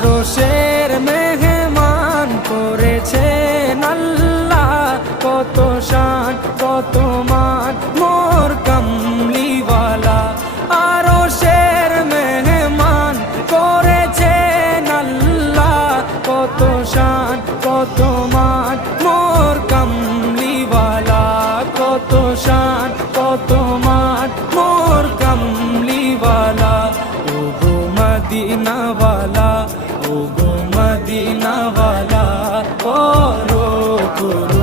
আরশের মেহমান করেছেন আল্লাহ, কত শান কত মান মোর কামলিওয়ালা। আরশের মেহমান করেছেন আল্লাহ, কত শান কত মান মোর কামলিওয়ালা, কত শান কত মান মোর কামলিওয়ালা। ও গো মদিনাওয়ালা, ও গো মদিনাওয়ালা, করো করো